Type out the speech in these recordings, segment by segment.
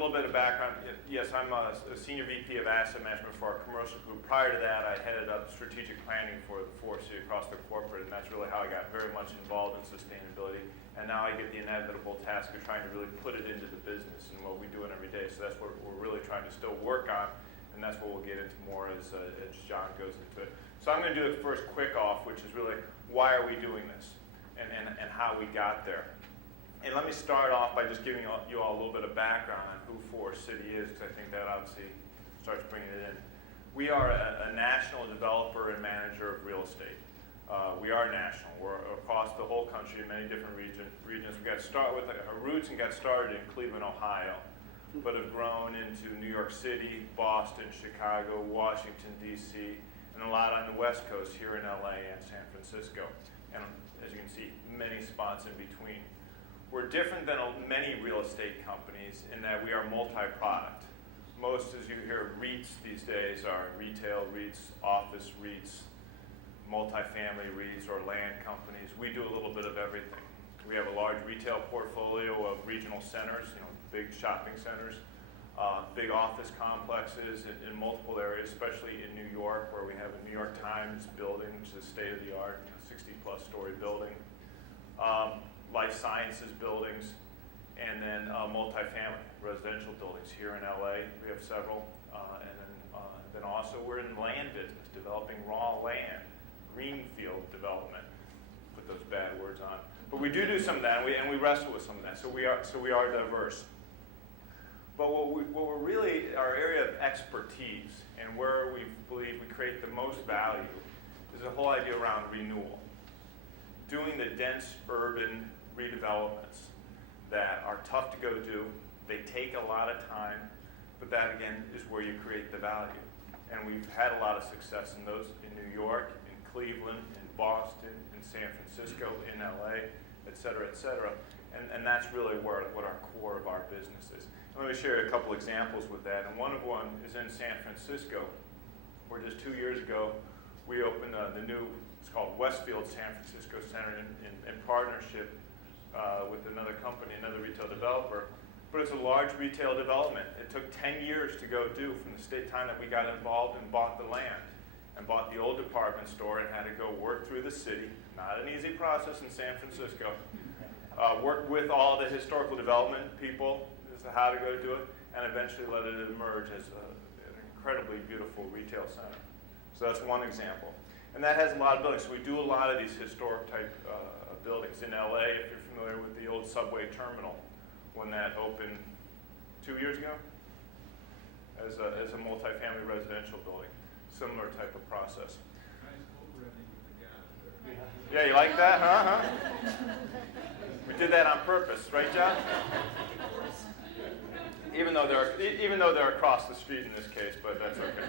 little bit of background. Yes, I'm a senior VP of asset management for our commercial group. Prior to that, I headed up strategic planning for the 4C across the corporate, and that's really how I got very much involved in sustainability. And now I get the inevitable task of trying to really put it into the business and what we do it every day. So that's what we're really trying to still work on, and that's what we'll get into more as John goes into it. So I'm going to do the first quick off, which is really why are we doing this and how we got there. And let me start off by just giving you all a little bit of background on who Forest City is, because I think that obviously starts bringing it in. We are a national developer and manager of real estate. We are national. We're across the whole country in many different regions. We got started with our roots and got started in Cleveland, Ohio, but have grown into New York City, Boston, Chicago, Washington, D.C., and a lot on the West Coast here in L.A. and San Francisco. And as you can see, many spots in between. We're different than many real estate companies in that we are multi-product. Most, as you hear, REITs these days are retail REITs, office REITs, multifamily REITs, or land companies. We do a little bit of everything. We have a large retail portfolio of regional centers, big shopping centers, big office complexes in multiple areas, especially in New York, where we have a New York Times building, which is state-of-the-art, 60-plus story building. Life sciences buildings, and then multifamily residential buildings here in LA. We have several, and then also we're in the land business, developing raw land, greenfield development. Put those bad words on, but we do some of that, and we wrestle with some of that. So we are diverse. But what we're really, our area of expertise and where we believe we create the most value is the whole idea around renewal. Doing the dense urban redevelopments that are tough to go do. They take a lot of time, but that again is where you create the value. And we've had a lot of success in those in New York, in Cleveland, in Boston, in San Francisco, in LA, et cetera, et cetera. And that's really what our core of our business is. Let me share a couple examples with that. And one is in San Francisco, where just 2 years ago, we opened the new, it's called Westfield San Francisco Center in partnership with another company, another retail developer. But it's a large retail development. It took 10 years to go do from the time that we got involved and bought the land and bought the old department store and had to go work through the city. Not an easy process in San Francisco. Work with all the historical development people as to how to go do it, and eventually let it emerge as an incredibly beautiful retail center. So that's one example. And that has a lot of buildings. So we do a lot of these historic type buildings. In LA, if you're familiar with the old subway terminal, when that opened 2 years ago as a multifamily residential building. Similar type of process. Nice overending with the gas there. Yeah, you like that, huh? We did that on purpose, right, John? Even though they're across the street in this case, but that's okay.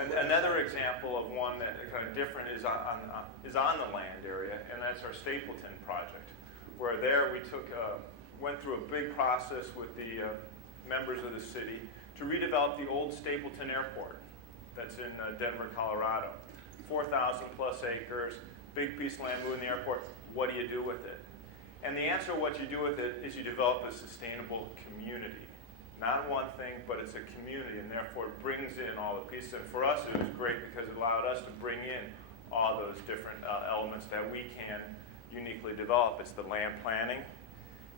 And another example of one that kind of different is on the land area, and that's our Stapleton project, where there we went through a big process with the members of the city to redevelop the old Stapleton Airport that's in Denver, Colorado. 4,000 plus acres, big piece of land moving the airport. What do you do with it? And the answer to what you do with it is you develop a sustainable community. Not one thing, but it's a community, and therefore it brings in all the pieces. And for us, it was great because it allowed us to bring in all those different elements that we can uniquely develop. It's the land planning,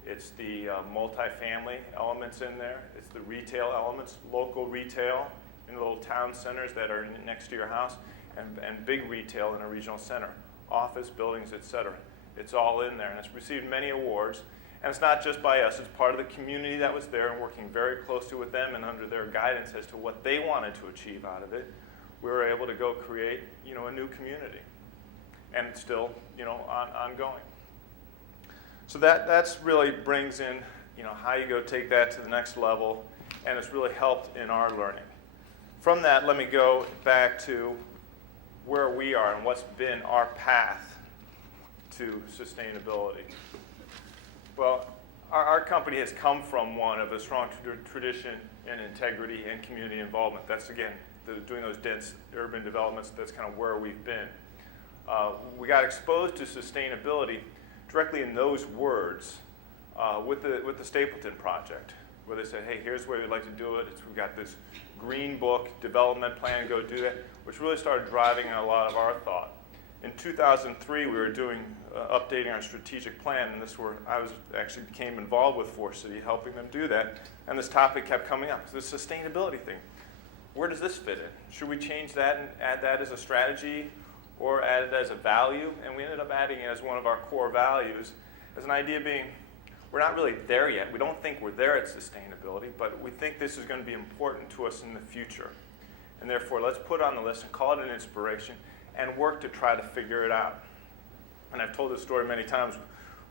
it's the multifamily elements in there, it's the retail elements, local retail in little town centers that are next to your house, and big retail in a regional center, office, buildings, etc. It's all in there, and it's received many awards. And it's not just by us, it's part of the community that was there and working very closely with them and under their guidance as to what they wanted to achieve out of it. We were able to go create, a new community. And it's still, ongoing. So that's really brings in, how you go take that to the next level, and it's really helped in our learning. From that, let me go back to where we are and what's been our path to sustainability. Well, our company has come from one of a strong tradition in integrity and community involvement. That's, again, doing those dense urban developments, that's kind of where we've been. We got exposed to sustainability directly in those words with the Stapleton project, where they said, hey, here's where we'd like to do it. We've got this green book, development plan, go do that, which really started driving a lot of our thought. In 2003, we were updating our strategic plan, and this is where I actually became involved with Force City, helping them do that, and this topic kept coming up, this sustainability thing. Where does this fit in? Should we change that and add that as a strategy or add it as a value? And we ended up adding it as one of our core values, as an idea being, we're not really there yet. We don't think we're there at sustainability, but we think this is going to be important to us in the future. And therefore, let's put it on the list and call it an inspiration and work to try to figure it out. And I've told this story many times.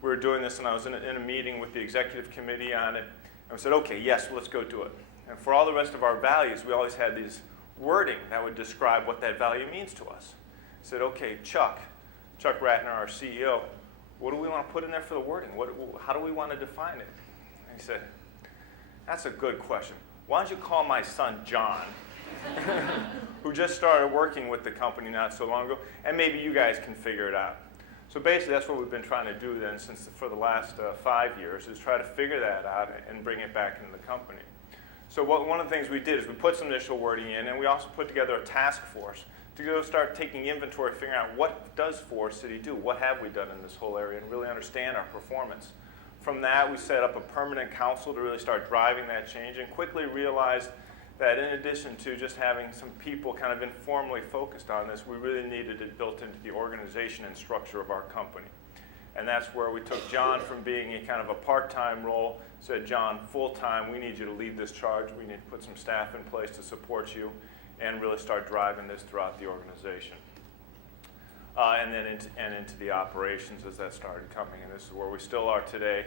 We were doing this, and I was in a meeting with the executive committee on it, and we said, okay, yes, let's go do it. And for all the rest of our values, we always had these wording that would describe what that value means to us. I said, okay, Chuck Ratner, our CEO, what do we want to put in there for the wording? How do we want to define it? And he said, that's a good question. Why don't you call my son John, who just started working with the company not so long ago, and maybe you guys can figure it out. So basically, that's what we've been trying to do then for the last 5 years, is try to figure that out and bring it back into the company. So one of the things we did is we put some initial wording in, and we also put together a task force to go start taking inventory, figuring out what does Forest City do, what have we done in this whole area, and really understand our performance. From that, we set up a permanent council to really start driving that change, and quickly realized that in addition to just having some people kind of informally focused on this, we really needed it built into the organization and structure of our company. And that's where we took John from being a kind of a part-time role, said, John, full-time, we need you to lead this charge. We need to put some staff in place to support you and really start driving this throughout the organization. And then into the operations as that started coming. And this is where we still are today.